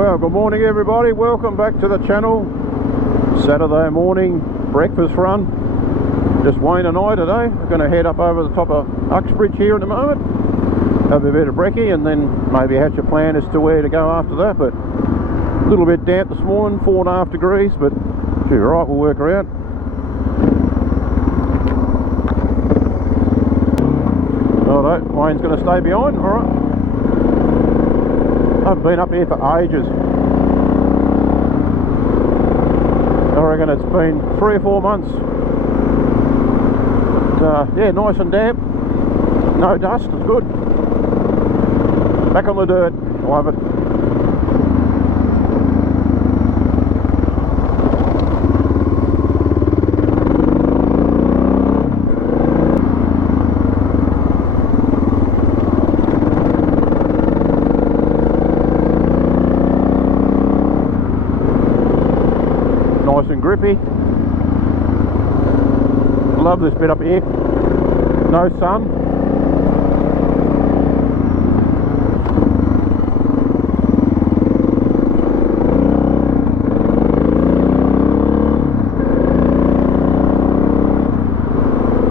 Well, good morning everybody, welcome back to the channel. Saturday morning breakfast run. Just Wayne and I today. We're going to head up over the top of Uxbridge here in a moment, have a bit of brekkie, and then maybe hatch a plan as to where to go after that. But a little bit damp this morning, 4.5 degrees, but gee, right, we'll work her out. Alright, Wayne's going to stay behind, alright. I haven't been up here for ages. I reckon it's been 3 or 4 months. But, yeah, nice and damp. No dust, it's good. Back on the dirt, love it. Nice and grippy. Love this bit up here. No sun.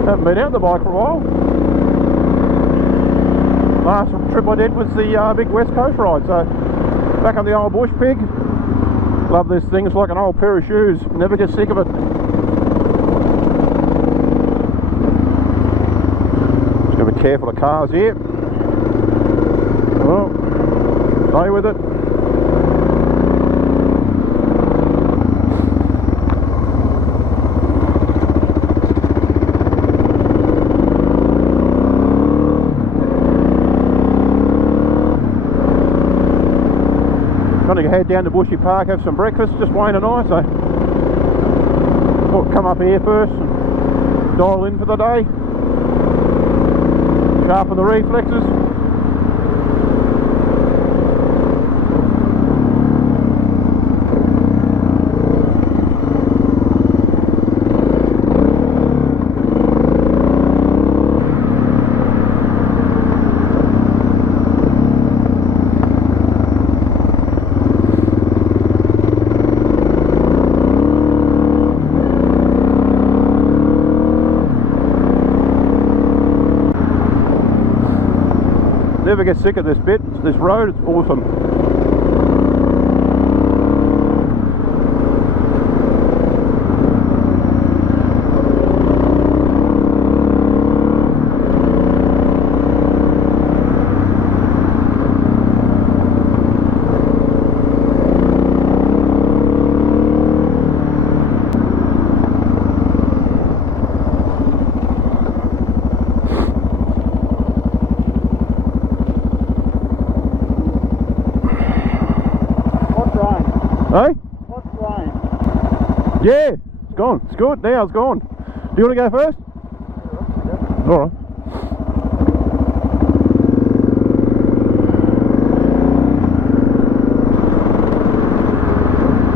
Haven't been out the bike for a while. Last trip I did was the big West Coast ride, so back on the old bush pig. Love this thing, it's like an old pair of shoes, never get sick of it. Just gotta be careful of cars here. Well, stay with it. Gonna head down to Bushy Park, have some breakfast, just Wayne and I, so thought come up here first and dial in for the day, sharpen the reflexes. Never get sick of this bit. This road, it's awesome. Hey? What's rain? Yeah, it's gone. It's good. Now it's gone. Do you want to go first? Yeah. Alright.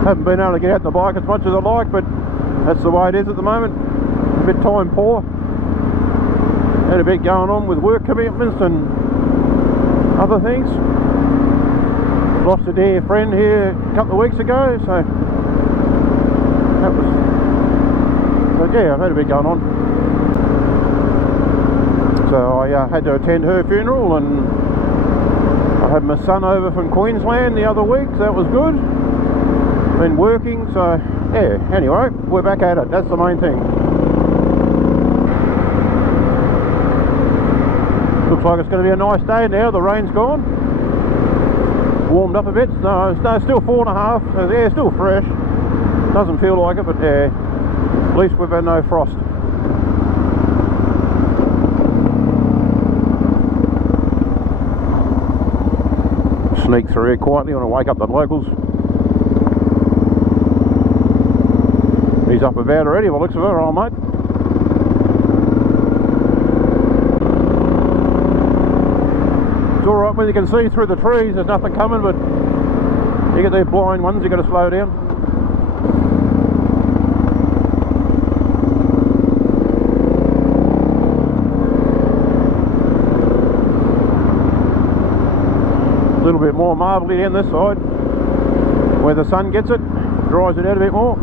Haven't been able to get out the bike as much as I like, but that's the way it is at the moment. A bit time poor. Had a bit going on with work commitments and other things. Lost a dear friend here a couple of weeks ago, so that was, so yeah, I've had a bit going on. So I had to attend her funeral, and I had my son over from Queensland the other week, so that was good. Been working, so yeah, anyway, we're back at it, that's the main thing. Looks like it's going to be a nice day now, the rain's gone. Warmed up a bit. No, it's still 4.5, so yeah, still fresh. Doesn't feel like it, but yeah, at least we've had no frost. Sneak through here quietly, want to wake up the locals. He's up about already, by the looks of it, old mate. It's alright when you can see through the trees, there's nothing coming, but you get the blind ones, you got to slow down. A little bit more marbly down this side. where the sun gets it, dries it out a bit more.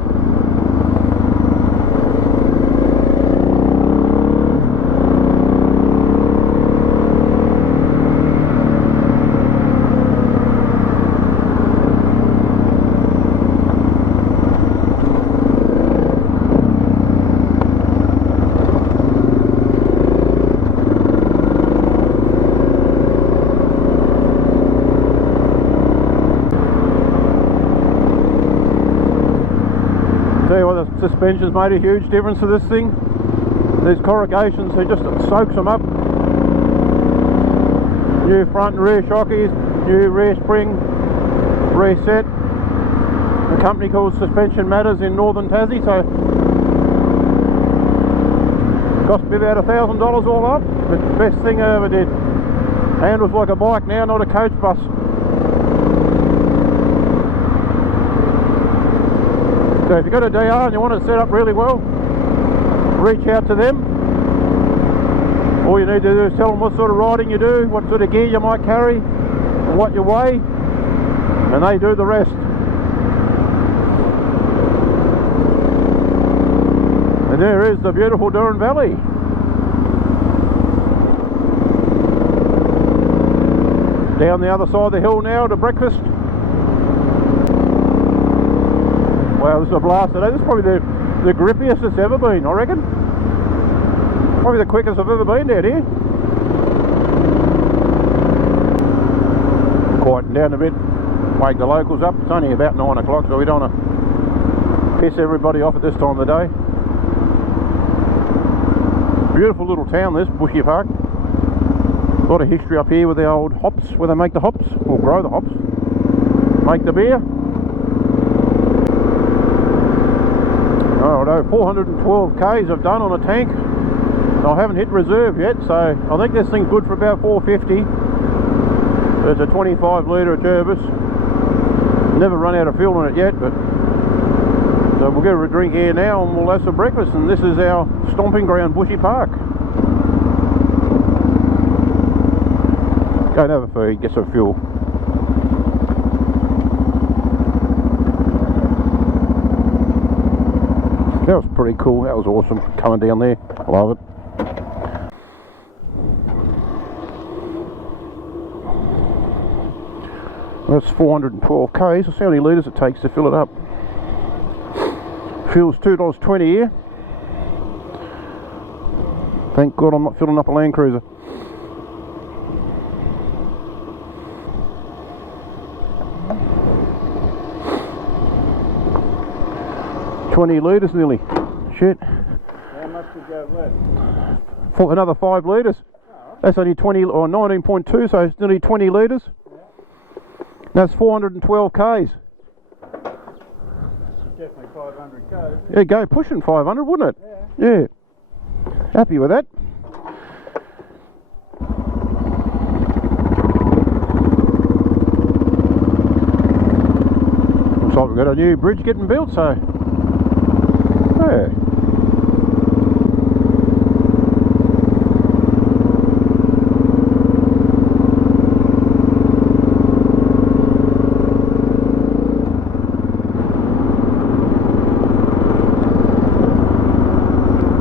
Tell you what, the suspension's made a huge difference to this thing. These corrugations, they just soaks them up. New front and rear shockies, new rear spring, reset. A company called Suspension Matters in northern Tassie, so cost me about $1,000 all up. But the best thing I ever did. Handles like a bike now, not a coach bus. So if you've got a DR and you want it set up really well, reach out to them. All you need to do is tell them what sort of riding you do, what sort of gear you might carry, and what you weigh, and they do the rest. And there is the beautiful Durham Valley. Down the other side of the hill now to breakfast. Wow, this is a blast today. This is probably the grippiest it's ever been, I reckon. Probably the quickest I've ever been down here. Quieten down a bit, wake the locals up. It's only about 9 o'clock, so we don't want to piss everybody off at this time of the day. Beautiful little town this, Bushy Park. A lot of history up here with the old hops, where they make the hops, or grow the hops, make the beer. Oh no, 412 Ks I've done on a tank. I haven't hit reserve yet, so I think this thing's good for about 450. It's a 25 litre Jervis. Never run out of fuel in it yet, but so we'll get a drink here now and we'll have some breakfast. And this is our stomping ground, Bushy Park. Go and have a feed, get some fuel. That was pretty cool. That was awesome coming down there. I love it. That's 412 Ks. That's how many litres it takes to fill it up. Fuel's $2.20 here. Thank God I'm not filling up a Land Cruiser. $20 litres nearly. Shit. How much did you have left? For another 5 litres. Oh. That's only 20 or 19.2, so it's nearly 20 litres. Yeah. That's 412 Ks. Definitely 500 Ks. Yeah, go pushing 500, wouldn't it? Yeah. Yeah. Happy with that. Looks like we've got a new bridge getting built, so yeah.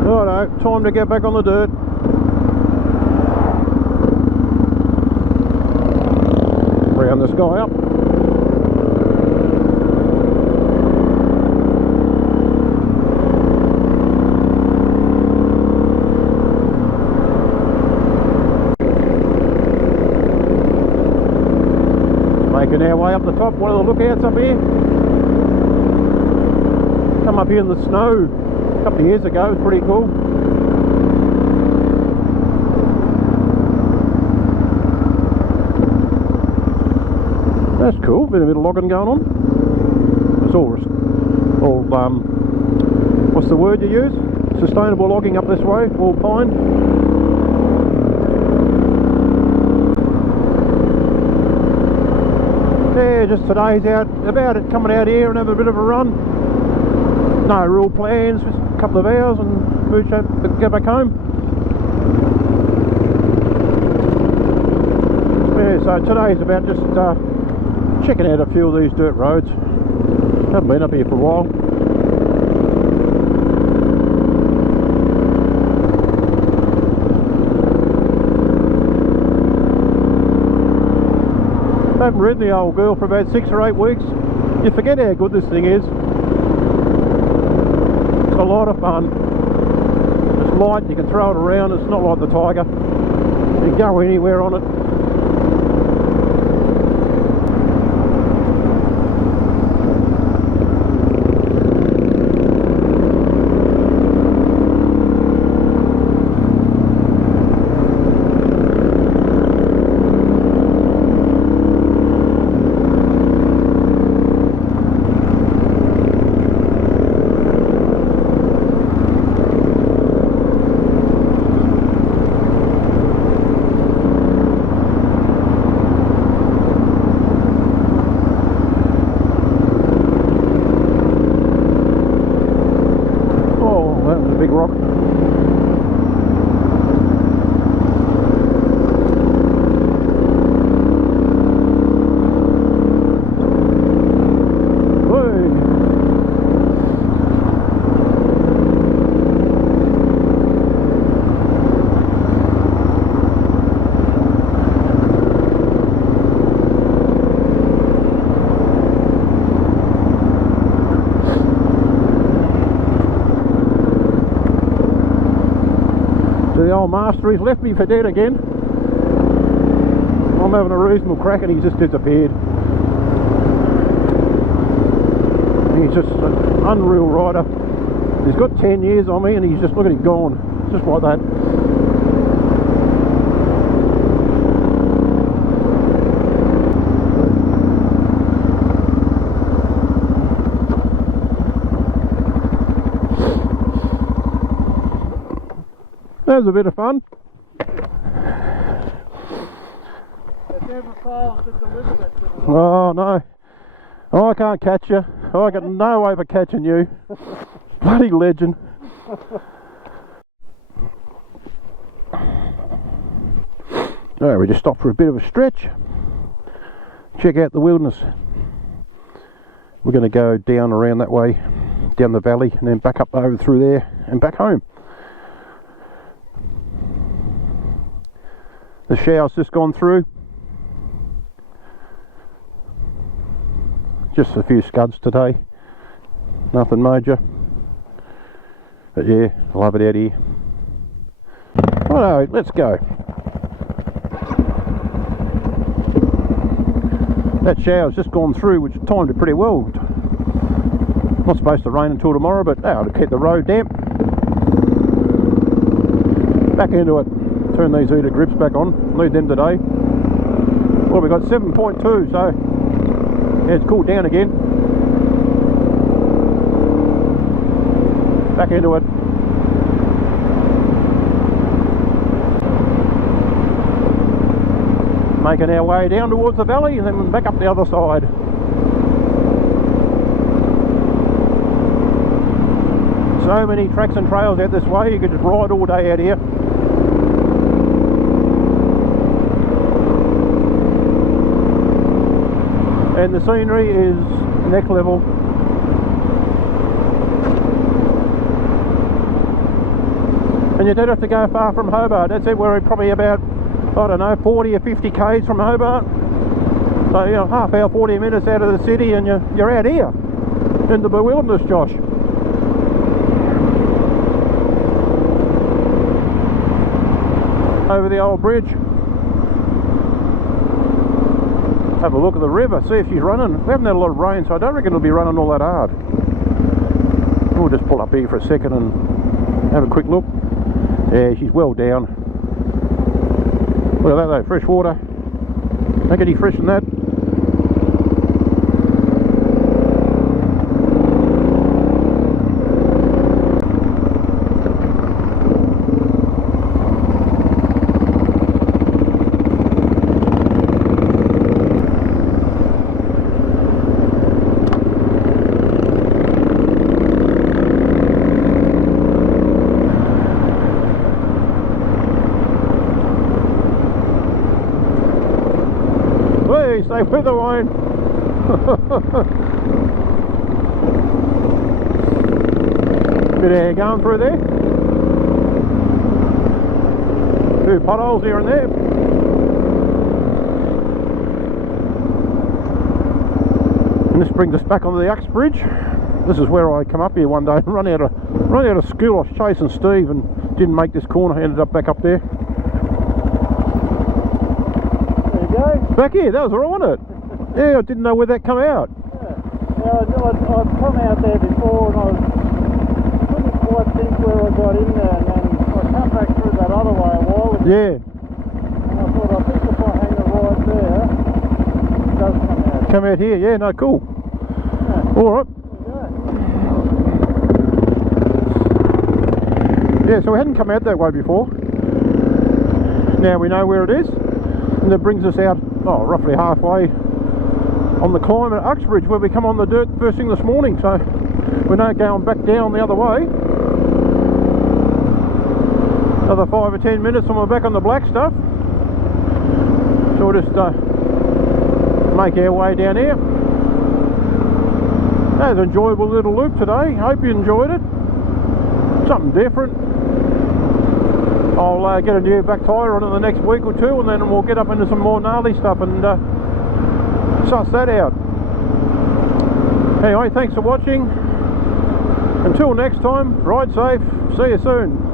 Righto, time to get back on the dirt. Round this guy up. Making our way up the top, one of the lookouts up here. Come up here in the snow a couple of years ago, it was pretty cool. That's cool, bit of logging going on. It's all what's the word you use? Sustainable logging up this way, all pine. Yeah, just today's out about it, coming out here and have a bit of a run. No real plans, just a couple of hours and go back home. Yeah, so today's about just Checking out a few of these dirt roads. Haven't been up here for a while. Haven't ridden the old girl for about 6 or 8 weeks. You forget how good this thing is. It's a lot of fun. It's light, you can throw it around, it's not like the Tiger. You can go anywhere on it. Big rock. The old master, he's left me for dead again. I'm having a reasonable crack and he's just disappeared. He's just an unreal rider. He's got 10 years on me and he's just, look at him, gone. Just like that. That was a bit of fun. It never fails to deliver that to the Oh no. Oh, I can't catch you. Oh, I got no way for catching you. Bloody legend. Alright, we just stopped for a bit of a stretch. Check out the wilderness. We're going to go down around that way, down the valley, and then back up over through there and back home. The shower's just gone through. Just a few scuds today. Nothing major. But yeah, I love it out here. Alright, let's go. That shower's just gone through, which timed it pretty well. Not supposed to rain until tomorrow, but to keep the road damp. Back into it. Turn these heater grips back on, need them today. Well, we've got 7.2, so yeah, it's cooled down again. Back into it. Making our way down towards the valley and then back up the other side. So many tracks and trails out this way, you could just ride all day out here. And the scenery is next level. And you don't have to go far from Hobart. That's it, we're probably about, I don't know, 40 or 50 k's from Hobart. So, you know, half hour, 40 minutes out of the city and you're out here in the wilderness, Josh. Over the old bridge. Have a look at the river, see if she's running. We haven't had a lot of rain, so I don't reckon it'll be running all that hard. We'll just pull up here for a second and have a quick look. Yeah, she's well down. Look at that though, fresh water. Don't get any fresh than that. Stay with the line. Bit of air going through there. Two potholes here and there. And this brings us back onto the Uxbridge. This is where I come up here one day and run out of school. I was chasing Steve and didn't make this corner. Ended up back up there. There you go. Back here, that was right, wasn't it? Yeah, I didn't know where that come out. Yeah, I'd come out there before and I couldn't quite think where I got in there, and then I come back through that other way a while ago. Yeah. And I thought, I think if I hang it right there, it does come out. Come out here, yeah, no, cool. Yeah. Alright. Yeah, so we hadn't come out that way before. Now we know where it is. And that brings us out, oh, roughly halfway on the climb at Uxbridge, where we come on the dirt first thing this morning. So we're now going back down the other way. Another 5 or 10 minutes and we're back on the black stuff. So we'll just make our way down here. That was an enjoyable little loop today. Hope you enjoyed it. Something different. I'll get a new back tyre on in the next week or two, and then we'll get up into some more gnarly stuff and suss that out. Anyway, thanks for watching. Until next time, ride safe. See you soon.